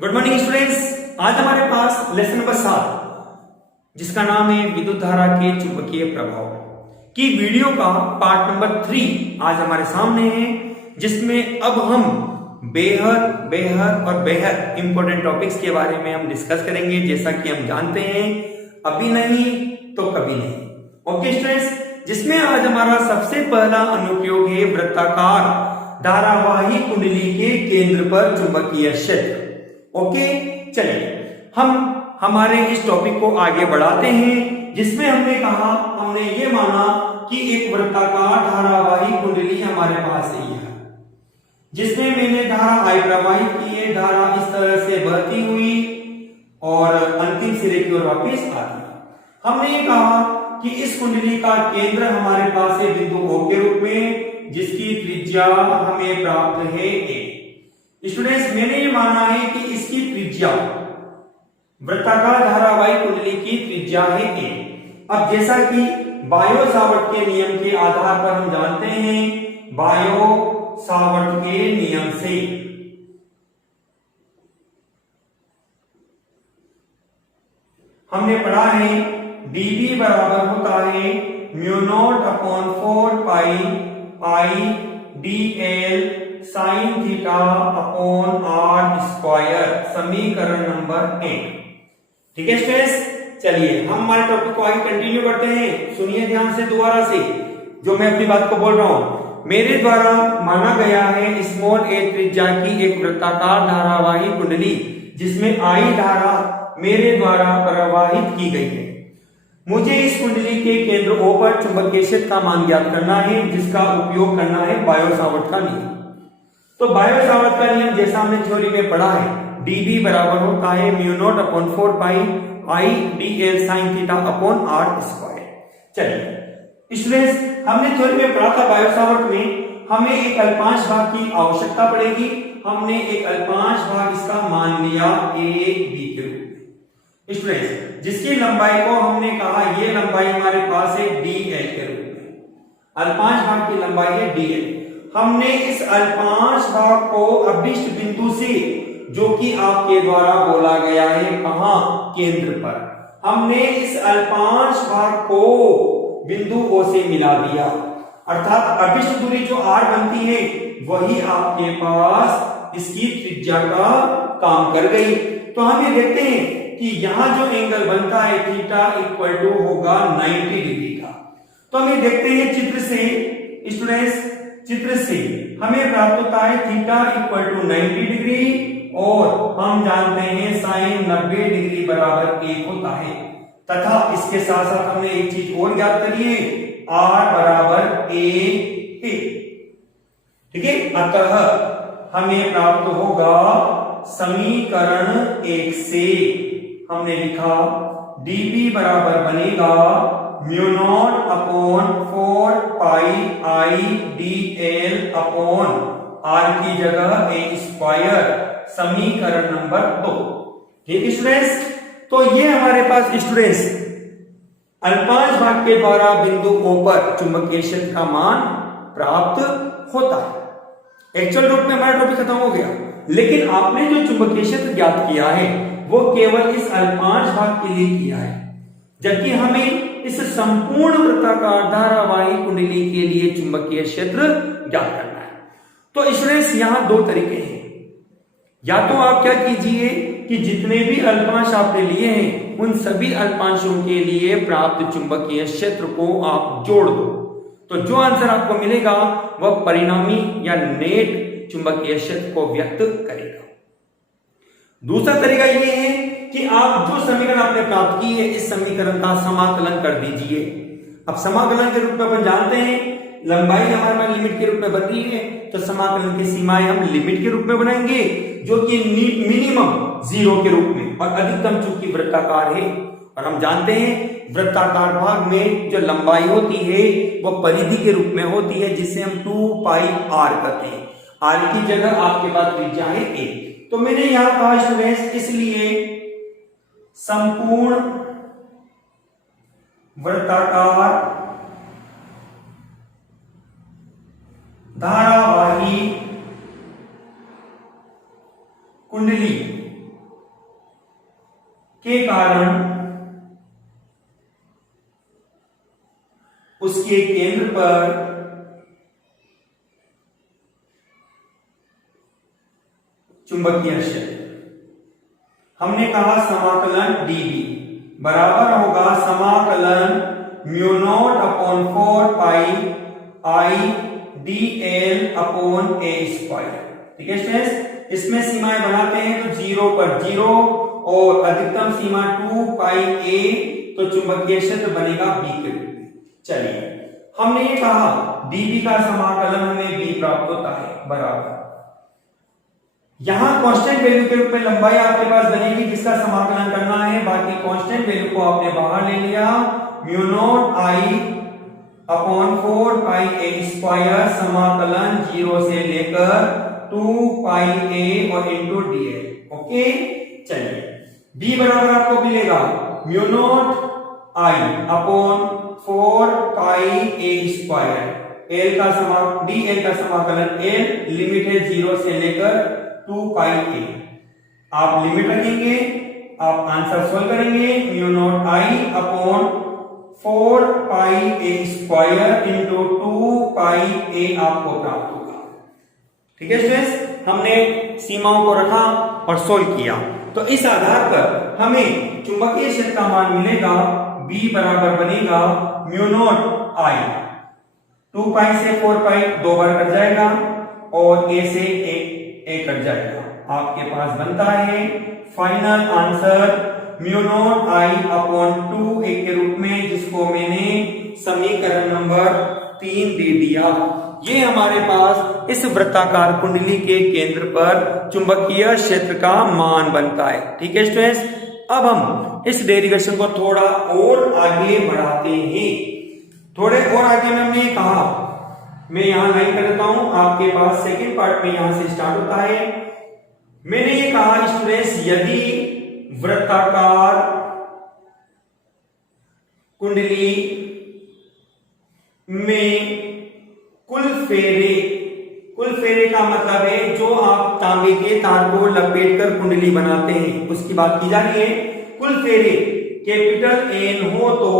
Good morning students. आज हमारे पास lesson number 7 जिसका नाम है विद्युत धारा के चुंबकीय प्रभाव की वीडियो का पार्ट नंबर 3 आज हमारे सामने है, जिसमें अब हम बेहद इंपॉर्टेंट टॉपिक्स के बारे में हम डिस्कस करेंगे। जैसा कि हम जानते हैं, अभी नहीं तो कभी नहीं। ओके स्टूडेंट्स, जिसमें आज हमारा सबसे पहला अनुप्रयोग है वृत्ताकार धारावाही कुंडली के केंद्र पर चुंबकीय क्षेत्र। ओके, चलिए हम हमारे इस टॉपिक को आगे बढ़ाते हैं, जिसमें हमने ये माना कि एक वृत्ताकार धारावाही कुंडली हमारे पास ही है, जिसमें मैंने धारा I प्रवाहित की है। धारा इस तरह से बहती हुई और अंतिम सिरे की ओर वापस आती है। हमने ये कहा कि इस कुंडली का केंद्र हमारे पास है बिंदु O के रूप में, जिसकी त्रिज्या हमें प्राप्त है A। स्टूडेंट्स, मैंने ये माना है कि इसकी त्रिज्या वृत्ताकार धारावाही कुंडली की त्रिज्या है A। अब जैसा कि बायो-सावर्त के नियम के आधार पर हम जानते हैं, बायो-सावर्त के नियम से हमने पढ़ा है dB बराबर होता है μ0/4 पाई I dl sine theta upon r square, समीकरण नंबर 1। ठीक है स्टूडेंट्स, चलिए हम हमारे टॉपिक को आगे कंटिन्यू करते हैं। सुनिए ध्यान से दोबारा से जो मैं अपनी बात को बोल रहा हूं। मेरे द्वारा माना गया है स्मॉल a त्रिज्या की एक वृत्ताकार धारावाही कुंडली, जिसमें I धारा मेरे द्वारा प्रवाहित की गई है। मुझे इस कुंडली के केंद्र O पर चुंबकीय क्षेत्र का मान ज्ञात करना है, जिसका उपयोग करना है बायो-सावर्त का नियम। तो बायो-सावर्त का नियम जैसा हमने थ्योरी में पढ़ा है, dB बराबर होता है μ0/4 पाई I dl sin theta upon r square. चलिए स्टूडेंट्स, हमने थ्योरी में पढ़ा था बायो-सावर्त में हमें एक अल्पांश भाग की आवश्यकता पड़ेगी। हमने एक अल्पांश भाग इसका मान लिया AB के रूप में। स्टूडेंट्स, जिसकी लंबाई को हमने कहा ये लंबाई हमारे पास है dl के रूप में। अल्पांश भाग की लंबाई है dl। हमने इस अल्पांश भाग को अभिष्ट बिंदु से, जो कि आपके द्वारा बोला गया है कहां, केंद्र पर, हमने इस अल्पांश भाग को बिंदु O से मिला दिया। अर्थात अभिष्ट दूरी जो r बनती है वही आपके पास इसकी त्रिज्या का काम कर गई। तो हम ये देखते हैं कि यहां जो एंगल बनता है थीटा इक्वल टू होगा 90 डिग्री का। तो हम ये देखते हैं चित्र से स्टूडेंट्स, चित्र से हमें प्राप्त होता है थीटा इक्वल टू 90 डिग्री, और हम जानते हैं साइन 90 डिग्री बराबर 1 होता है। तथा इसके साथ साथ हमने एक चीज और ज्ञात करी है, r बराबर a है। ठीक है, अतः हमें प्राप्त होगा समीकरण 1 से हमने लिखा dB बराबर बनेगा μ0/4 पाई I dl अपॉन r की जगह a स्क्वायर, समीकरण नंबर 2। ठीक स्टूडेंट्स, तो ये हमारे पास स्टूडेंट्स अल्पांश भाग के द्वारा बिंदु O पर चुंबकीय क्षेत्र का मान प्राप्त होता है। एक्चुअल रूप में हमारा टॉपिक खत्म हो गया, लेकिन आपने जो चुंबकीय क्षेत्र ज्ञात किया है वो केवल इस अल्पांश भाग के लिए किया है, जबकि हमें इस संपूर्ण वृत्ताकार धारावाही कुंडली के लिए चुंबकीय क्षेत्र ज्ञात करना है। तो स्टूडेंट्स, यहां दो तरीके हैं। या तो आप क्या कीजिए कि जितने भी अल्पांश आपने लिए हैं उन सभी अल्पांशों के लिए प्राप्त चुंबकीय क्षेत्र को आप जोड़ दो, तो जो आंसर आपको मिलेगा वह परिणामी या नेट चुंबकीय क्षेत्र को व्यक्त करेगा। दूसरा तरीका यह है कि आप जो समीकरण आपने प्राप्त की है इस समीकरण का समाकलन कर दीजिए। अब समाकलन के रूप में अपन जानते हैं लंबाई हमारे पास लिमिट के रूप में बन रही है, तो समाकलन की सीमाएं हम लिमिट के रूप में बनाएंगे, जो कि मिनिमम 0 के रूप में, और अधिकतम चूंकि वृत्ताकार है, और हम जानते हैं वृत्ताकार भाग में जो लंबाई होती है वह परिधि के रूप में होती है, जिसे हम 2 पाई r कहते हैं। r की जगह आपके पास त्रिज्या है a। तो मैंने यहां कहा स्टूडेंट्स, इसलिए संपूर्ण वृत्ताकार धारावाही कुंडली के कारण उसके केंद्र पर चुंबकीय क्षेत्र, हमने कहा समाकलन dv बराबर होगा समाकलन mu naught upon 4 pi I dl upon a square. ठीक है स्टूडेंट्स, इसमें सीमाएं बनाते हैं तो 0 पर 0 और अधिकतम सीमा 2 पाई a, तो चुंबकीय क्षेत्र बनेगा b के रूप में। चलिए हमने ये कहा dv का समाकलन हमें b प्राप्त होता है बराबर, यहां कांस्टेंट वैल्यू के रूप में लंबाई आपके पास बनेगी जिसका समाकलन करना है, बाकी कांस्टेंट वैल्यू को आपने बाहर ले लिया, mu naught I upon 4 pi a square समाकलन 0 से लेकर 2 पाई a और इंटू dl। ओके चलिए b बराबर आपको मिलेगा mu naught I upon 4 pi a square, l का dl का समाकलन l लिमिट है 0 से लेकर 2 पाई a, आप लिमिट रखेंगे, आप आंसर सोल्व करेंगे, mu naught I upon 4 pi a square into 2 pi a आपको प्राप्त होगा। ठीक है स्टूडेंट्स, हमने सीमाओं को रखा और सोल्व किया, तो इस आधार पर हमें चुंबकीय क्षेत्र का मान मिलेगा, b बराबर बनेगा म्यू नॉट I, 2 पाई से 4 पाई 2 बार कट जाएगा और a से a कट जाएगा, आपके पास बनता है final answer mu naught I upon 2a के रूप में, जिसको मैंने समीकरण नंबर 3 दे दिया। ये हमारे पास इस वृत्ताकार कुंडली के केंद्र पर चुंबकीय क्षेत्र का मान बनता है। ठीक है स्टूडेंट्स, अब हम इस डेरिवेशन को थोड़ा और आगे बढ़ाते हैं। थोड़े और आगे में हमने कहा, मैं यहां लाइन कर देता हूं, आपके पास सेकंड पार्ट में यहां से स्टार्ट होता है। मैंने ये कहा स्टूडेंट्स, यदि वृत्ताकार कुंडली में कुल फेरे का मतलब है जो आप तांबे के तार को लपेटकर कुंडली बनाते हैं, उसकी बात की जा रही है। कुल फेरे कैपिटल N हो तो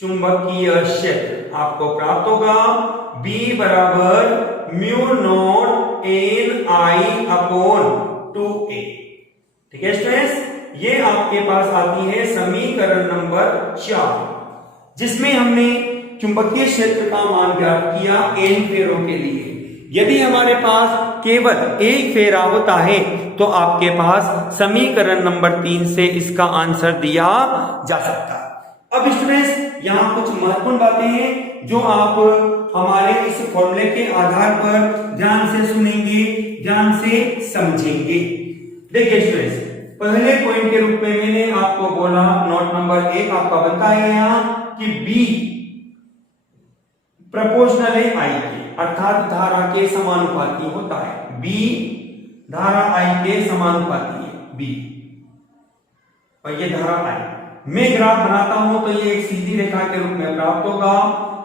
चुंबकीय क्षेत्र आपको प्राप्त होगा B बराबर mu naught N I upon 2a। ठीक है स्टूडेंट्स, ये आपके पास आती है समीकरण नंबर 4, जिसमें हमने चुंबकीय क्षेत्र का मान ज्ञात किया n फेरों के लिए। यदि हमारे पास केवल एक फेरा होता है तो आपके पास समीकरण नंबर 3 से इसका आंसर दिया जा सकता है। अब स्टूडेंट्स, यहाँ कुछ महत्वपूर्ण बातें हैं जो आप हमारे इस फॉर्मूले के आधार पर ध्यान से सुनेंगे, ध्यान से समझेंगे। देखिए स्टूडेंट्स, पहले पॉइंट के रूप में मैंने आपको बोला, नोट नंबर 1 आपका बनता है यहाँ कि B प्रोपोर्शनल है I के, अर्थात धारा के समानुपाती होता है। B धारा I के समानुपाती है B, और ये धारा I। मैं ग्राफ बनाता हूं तो ये एक सीधी रेखा के रूप में प्राप्त होगा।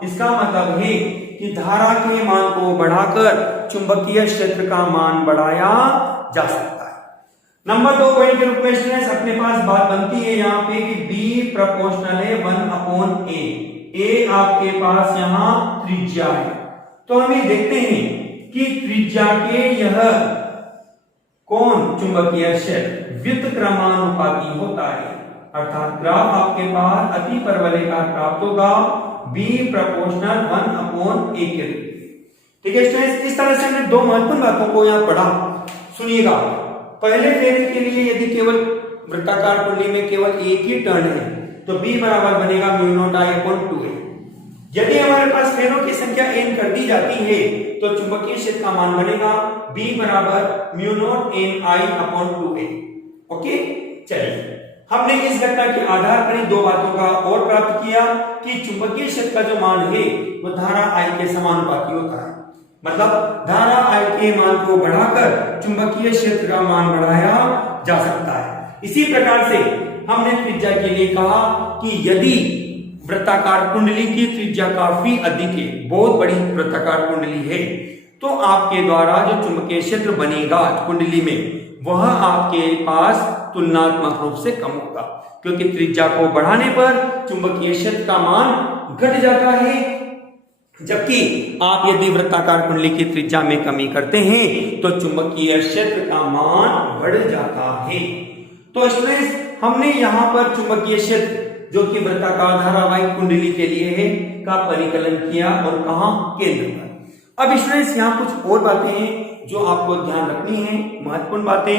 इसका मतलब है कि धारा के मान को बढ़ाकर चुंबकीय क्षेत्र का मान बढ़ाया जा सकता है। नंबर 2 पॉइंट के रूप में स्टूडेंट्स अपने पास बात बनती है यहाँ पे कि B प्रोपोर्शनल है 1/a। A आपके पास यहाँ त्रिज्या है, तो हम ये देखते हैं कि त्रिज्या के यह कोण चुंबकीय क्षेत्र व्युत्क्रमानुपाती होता है, अर्थात ग्राफ आपके पास अति परवलयिकार प्राप्त होगा B प्रोपोर्शनल 1/a के रूप में। ठीक है स्टूडेंट्स, इस तरह से हमने दो महत्वपूर्ण बातों को यहाँ पढ़ा। सुनिएगा, पहले फेरे के लिए यदि केवल वृत्ताकार कुंडली में केवल एक ही टर्न है तो B बराबर बनेगा mu naught I upon 2a। यदि हमारे पास फेरों की संख्या n कर दी जाती है तो चुंबकीय क्षेत्र का मान बनेगा B बराबर mu naught n I upon 2a। Okay, चलिए हमने इस घटना के आधार पर दो बातों का और प्राप्त किया कि चुंबकीय क्षेत्र का जो मान है वो धारा I के समानुपाती होता है, मतलब धारा I के मान को बढ़ाकर चुंबकीय क्षेत्र का मान बढ़ाया जा सकता है। इसी प्रकार से हमने त्रिज्या के लिए कहा कि यदि वृत्ताकार कुंडली की त्रिज्या काफी अधिक है, बहुत बड़ी वृत्ताकार कुंडली है, तो आपके द्वारा जो चुंबकीय क्षेत्र बनेगा कुंडली में वह आपके पास तुलनात्मक रूप से कम होगा, क्योंकि त्रिज्या को बढ़ाने पर चुंबकीय क्षेत्र का मान घट जाता है, जबकि आप यदि वृत्ताकार कुंडली की त्रिज्या में कमी करते हैं तो चुंबकीय क्षेत्र का मान बढ़ जाता है। तो स्टूडेंट्स, हमने यहाँ पर चुंबकीय क्षेत्र जो कि वृत्ताकार धारावाहिक कुंडली के लिए है का परिकलन किया और कहा, केंद्र पर। अब स्टूडेंट्स, यहाँ कुछ और बातें हैं जो आपको ध्यान रखनी है, महत्वपूर्ण बातें।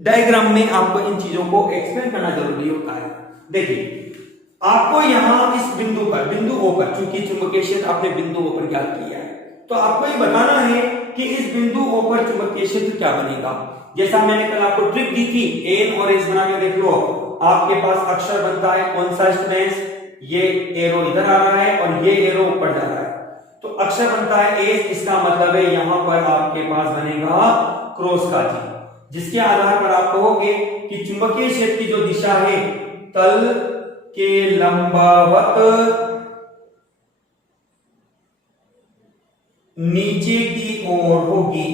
डायग्राम में आपको इन चीजों को एक्सप्लेन करना जरूरी होता है। देखिए, आपको यहाँ इस बिंदु पर, बिंदु O पर, चूंकि चुंबकीय क्षेत्र आपने बिंदु O पर ज्ञात किया है, तो आपको ये बताना है कि इस बिंदु O पर चुंबकीय क्षेत्र क्या बनेगा। जैसा मैंने कल आपको ट्रिक दी थी, एन और एस बना के देख लो। आपके पास अक्षर बनता है कौन सा स्टूडेंट्स, ये एरो इधर आ रहा है और ये एरो ऊपर जा रहा है, तो अक्षर बनता है एस। इसका मतलब है यहाँ पर आपके पास बनेगा क्रॉस का चिन्ह, जिसके आधार पर आप कहोगे कि चुंबकीय क्षेत्र की जो दिशा है तल के लंबवत नीचे की ओर होगी।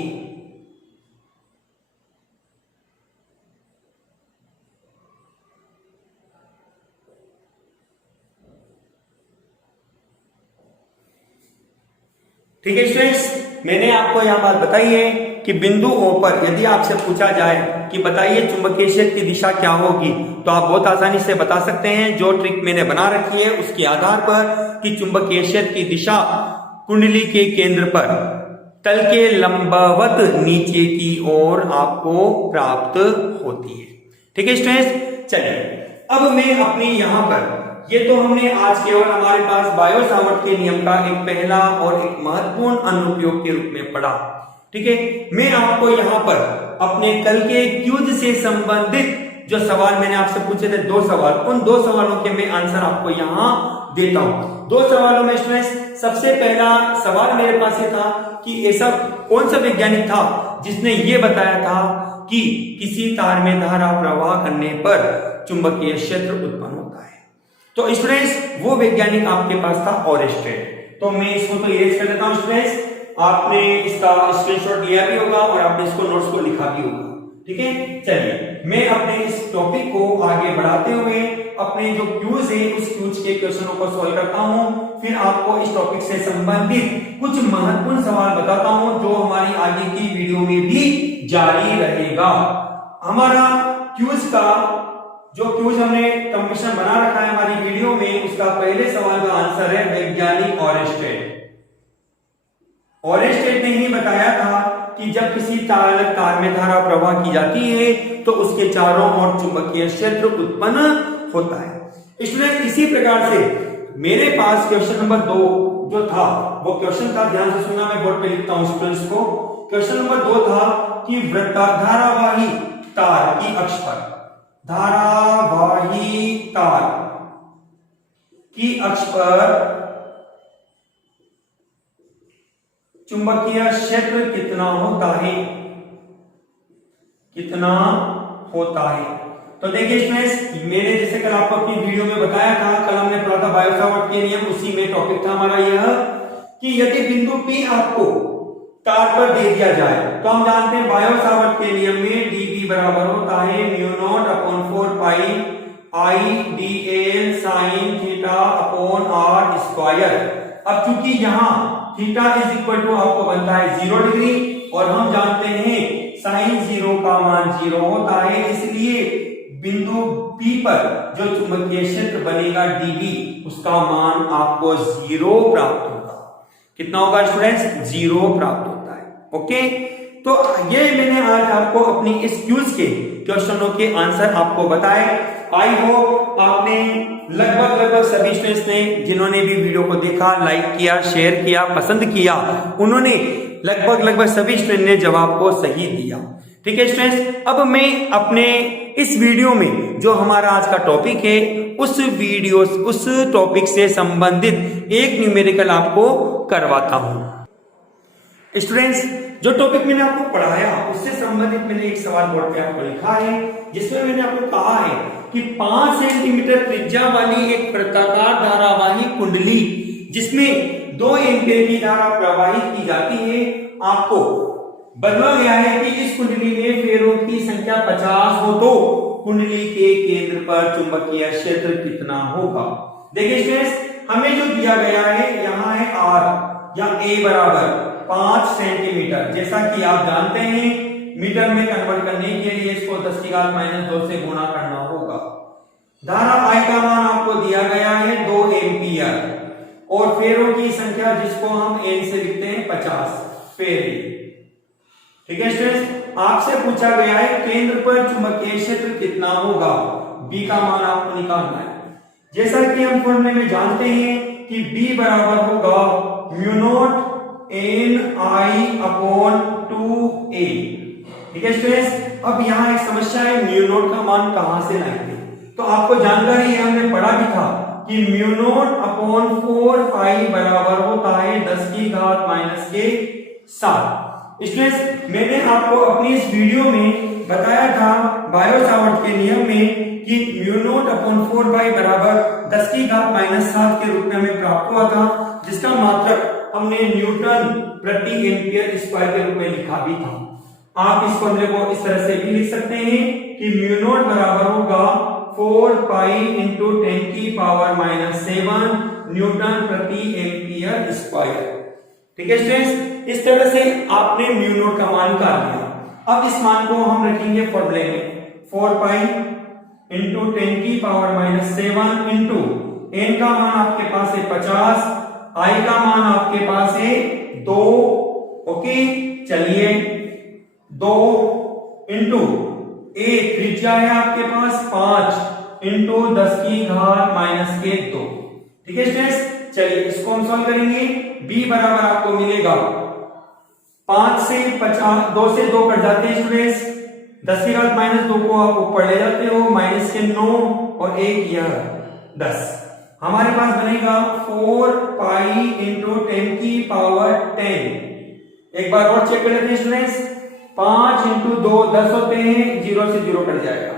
ठीक है स्टूडेंट्स, मैंने आपको यहां बात बताई है कि बिंदु O पर यदि आपसे पूछा जाए कि बताइए चुंबकीय क्षेत्र की दिशा क्या होगी, तो आप बहुत आसानी से बता सकते हैं। जो ट्रिक मैंने बना रखी है उसके आधार पर कि चुंबकीय क्षेत्र की दिशा कुंडली के केंद्र पर तल के लंबवत नीचे की ओर आपको प्राप्त होती है। ठीक है स्टूडेंट्स, चलिए अब मैं अपनी यहां पर, ये तो हमने आज केवल हमारे पास बायो सावर्ट के नियम का एक पहला और एक महत्वपूर्ण अनुप्रयोग के रूप में पढ़ा। ठीक है, मैं आपको यहाँ पर अपने कल के क्यूज से संबंधित जो सवाल मैंने आपसे पूछे थे, 2 सवाल, उन 2 सवालों के मैं आंसर आपको यहाँ देता हूं। 2 सवालों में स्टूडेंट्स, सबसे पहला सवाल मेरे पास ये था कि ऐसा कौन सा वैज्ञानिक था जिसने ये बताया था कि किसी तार में धारा प्रवाह करने पर चुंबकीय क्षेत्र उत्पन्न होता है। तो स्टूडेंट्स, वो वैज्ञानिक आपके पास था ओरेस्टेड। तो मैं इसको तो इरेज कर देता हूं स्टूडेंट्स, आपने इसका स्क्रीनशॉट लिया भी होगा और आपने इसको नोट्स को लिखा भी होगा। ठीक है, चलिए मैं अपने इस टॉपिक को आगे बढ़ाते हुए अपने जो क्यूज है उस क्यूज के क्वेश्चनों को सॉल्व करता हूं, फिर आपको इस टॉपिक से संबंधित कुछ महत्वपूर्ण सवाल बताता हूं जो हमारी आगे की वीडियो में भी जारी रहेगा। हमारा क्यूज का जो क्यूज हमने कंपटीशन बना रखा है हमारी वीडियो में, उसका पहले सवाल का आंसर है वैज्ञानिक ओरेस्टेड। ओरेस्टेड ने ही बताया था कि जब किसी तार में धारा प्रवाह की जाती है तो उसके चारों ओर चुंबकीय क्षेत्र उत्पन्न होता है। इसलिए इसी प्रकार से मेरे पास क्वेश्चन नंबर 2 जो था, वो क्वेश्चन था, ध्यान से सुनना, मैं बोर्ड पे लिखता हूं स्टूडेंट्स को। क्वेश्चन नंबर 2 था कि धारावाही तार की अक्ष पर, धारावाही तार की अक्ष पर चुंबकीय क्षेत्र कितना होता है, कितना होता है। तो देखिए स्टूडेंट्स, मैंने जैसे कल आपको अपनी वीडियो में बताया था, कल हमने पढ़ा था बायो सावर्ट के नियम, उसी में टॉपिक था हमारा यह कि यदि बिंदु P आपको तार पर दे दिया जाए तो हम जानते हैं बायो सावर्ट के नियम में dB बराबर होता है μ0/4 पाई IDL sin theta upon r square. अब चूंकि यहाँ थीटा इज इक्वल टू आपको बनता है 0 डिग्री और हम जानते हैं साइन 0 का मान 0 होता है, इसलिए बिंदु P पर जो चुंबकीय क्षेत्र बनेगा dB, उसका मान आपको 0 प्राप्त होगा। कितना होगा स्टूडेंट्स? 0 प्राप्त होता है। ओके, तो ये मैंने आज आपको अपनी इस क्यूज के क्वेश्चनों के आंसर आपको बताए। आई होप आपने लगभग सभी स्टूडेंट्स ने, जिन्होंने भी वीडियो को देखा, लाइक किया, शेयर किया, पसंद किया, उन्होंने लगभग सभी स्टूडेंट ने जवाब को सही दिया। ठीक है स्टूडेंट्स, अब मैं अपने इस वीडियो में जो हमारा आज का टॉपिक है उस टॉपिक से संबंधित एक न्यूमेरिकल आपको करवाता हूं। स्टूडेंट्स, जो टॉपिक मैंने आपको पढ़ाया उससे संबंधित मैंने एक सवाल बोर्ड पे आपको लिखा है, जिसमें मैंने आपको कहा है कि 5 सेंटीमीटर त्रिज्या वाली एक वृत्ताकार धारावाही कुंडली जिसमें 2 एम्पीयर की धारा प्रवाहित की जाती है, आपको बदला गया है कि इस कुंडली में फेरों की संख्या 50 हो तो कुंडली के केंद्र पर चुंबकीय क्षेत्र कितना होगा। देखिए स्टूडेंट्स, हमें जो दिया गया है यहाँ है R या A बराबर 5 सेंटीमीटर। जैसा कि आप जानते हैं मीटर में कन्वर्ट करने के लिए इसको 10⁻² से गुणा करना होगा। धारा I का मान आपको दिया गया है 2 एम्पियर और फेरों की संख्या जिसको हम N से लिखते हैं 50 फेरे। ठीक है स्टूडेंट्स, आपसे पूछा गया है केंद्र पर चुंबकीय क्षेत्र कितना होगा, B का मान आपको निकालना है। जैसा कि हम फॉर्मूले में जानते हैं कि B बराबर होगा म्यू नॉट Ni/2a। ठीक है स्टूडेंट्स, अब यहाँ एक समस्या है म्यू नॉट का मान कहां से लाएंगे। तो आपको जानकारी है, हमने पढ़ा भी था कि म्यू नॉट अपॉन 4 पाई बराबर होता है 10⁻⁷। स्टूडेंट्स, मैंने आपको अपनी इस वीडियो में बताया था बायो सावर्ट के नियम में कि म्यू नॉट अपॉन 4 पाई बराबर 10⁻⁷ के रूप में हमें प्राप्त हुआ था, जिसका मात्रक हमने न्यूटन प्रति एम्पियर स्क्वायर के रूप में लिखा भी था। आप इस फॉर्मूले को इस तरह से भी लिख सकते हैं कि म्यू नॉट बराबर होगा 4 पाई इंटू 10⁻⁷ न्यूटन प्रति एम्पियर स्क्वायर। ठीक है स्टूडेंट्स, इस तरह से आपने म्यू नॉट का मान निकाल लिया। अब इस मान को हम रखेंगे फॉर्मूले में 4 पाई इंटू 10⁻⁷ इंटू n का मान आपके पास है 50, I का मान आपके पास है 2। ओके, चलिए 2 इंटू a त्रिज्या है आपके पास 5 इंटू 10⁻⁻²। ठीक है स्टूडेंट्स, चलिए इसको हम सॉल्व करेंगे। b बराबर आपको मिलेगा 5 से 50, 2 से 2 कट जाते हैं स्टूडेंट्स, 10⁻⁻² को आप ऊपर ले जाते हो, माइनस के 9 और 1 यह 10। हमारे पास बनेगा 4 पाई इंटू 10⁻⁻10। एक बार और चेक कर लेते हैं स्टूडेंट्स, 5 इंटू 2 10 होते हैं, 0 से 0 कट जाएगा।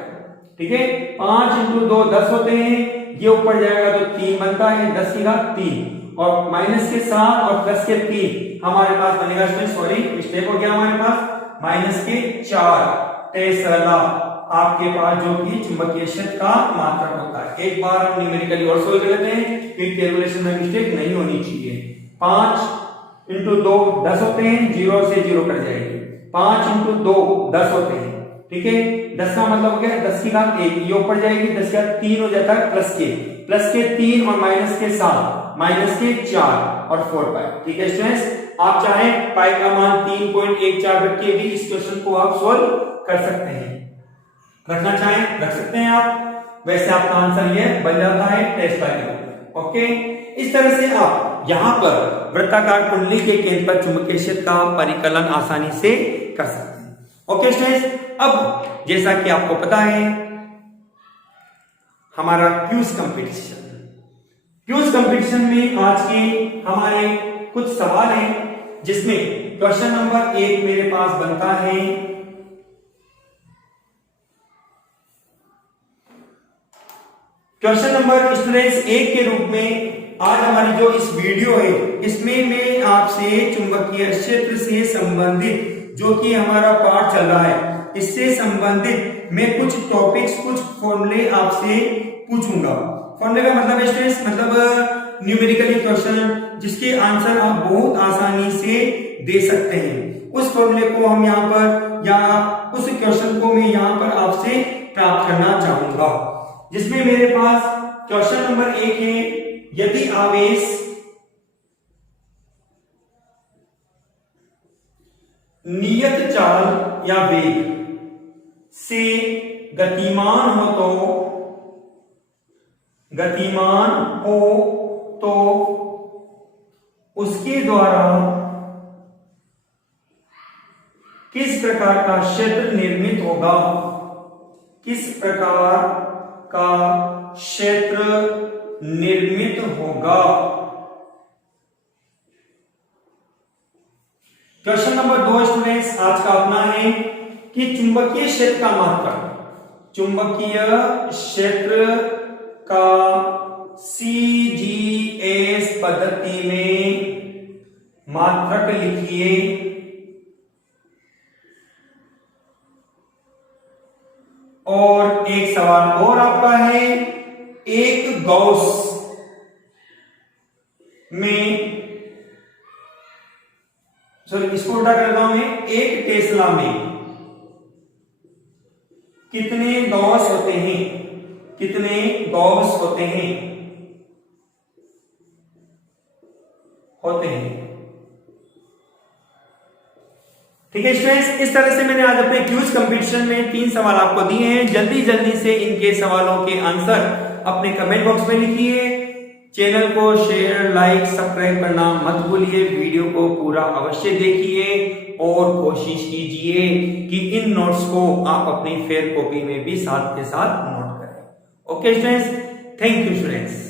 ठीक है, 5 इंटू 2 10 होते हैं, ये ऊपर जाएगा तो 3 बनता है, 10⁻³ और माइनस के 7 और प्लस के 3 हमारे पास बनेगा स्टूडेंट, सॉरी मिस्टेक हो गया हमारे पास, माइनस के 4 टेस्ला आपके पास जो कि चुंबकीय क्षेत्र का मात्रक होता है। एक बार हम न्यूमेरिकली और सोल्व कर लेते हैं कि कैलकुलेशन में मिस्टेक नहीं होनी चाहिए। 5 इंटू 2 10 होते हैं, 0 से 0 कट जाएगी, 5 इंटू 2 10 होते हैं। ठीक है, 10 का मतलब हो गया 10⁻1, ये ऊपर जाएगी 10⁻3 हो जाता है, प्लस के 3 और माइनस के 7, माइनस के 4 और 4 पाई। ठीक है स्टूडेंट्स, आप चाहें पाई का मान 3.14 रख के भी इस क्वेश्चन को आप सोल्व कर सकते हैं, रखना चाहें रख सकते हैं आप। वैसे आपका आंसर ये बन जाता है टेस्ला के रूप में। ओके, इस तरह से आप यहां पर वृत्ताकार कुंडली के केंद्र पर चुंबकीय क्षेत्र का परिकलन आसानी से कर सकते हैं। ओके स्टूडेंट्स, अब जैसा कि आपको पता है हमारा क्विज कंपटीशन में आज के हमारे कुछ सवाल हैं, जिसमें क्वेश्चन नंबर 1 मेरे पास बनता है क्वेश्चन नंबर स्टूडेंट्स 1 के रूप में। आज हमारी जो इस वीडियो है इसमें मैं आपसे चुंबकीय क्षेत्र से संबंधित जो कि हमारा पाठ चल रहा है, इससे संबंधित मैं कुछ टॉपिक्स, कुछ फॉर्मूले आपसे पूछूंगा। फॉर्मूले का मतलब स्टूडेंट्स मतलब न्यूमेरिकली क्वेश्चन जिसके आंसर आप बहुत आसानी से दे सकते हैं, उस फॉर्मूले को हम यहाँ पर या उस क्वेश्चन को मैं यहाँ पर आपसे प्राप्त करना चाहूंगा, जिसमें मेरे पास क्वेश्चन नंबर 1 है, यदि आवेश नियत चाल या वेग से गतिमान हो तो उसके द्वारा किस प्रकार का क्षेत्र निर्मित होगा, किस प्रकार का क्षेत्र निर्मित होगा। क्वेश्चन नंबर 2 स्टूडेंट्स आज का अपना है कि चुंबकीय क्षेत्र का मात्रक, चुंबकीय क्षेत्र का CGS पद्धति में मात्रक लिखिए और एक सवाल और आपका है, एक गॉस में, सॉरी इसको उल्टा करता हूं मैं, एक टेस्ला में कितने गॉस होते हैं, कितने गॉस होते हैं, ठीक है स्टूडेंट्स। इस तरह से मैंने आज अपने क्यूज कंपटीशन में 3 सवाल आपको दिए हैं। जल्दी जल्दी से इनके सवालों के आंसर अपने कमेंट बॉक्स में लिखिए। चैनल को शेयर, लाइक, सब्सक्राइब करना मत भूलिए। वीडियो को पूरा अवश्य देखिए और कोशिश कीजिए कि इन नोट्स को आप अपनी फेयर कॉपी में भी साथ के साथ नोट करें। Okay students, thank you students.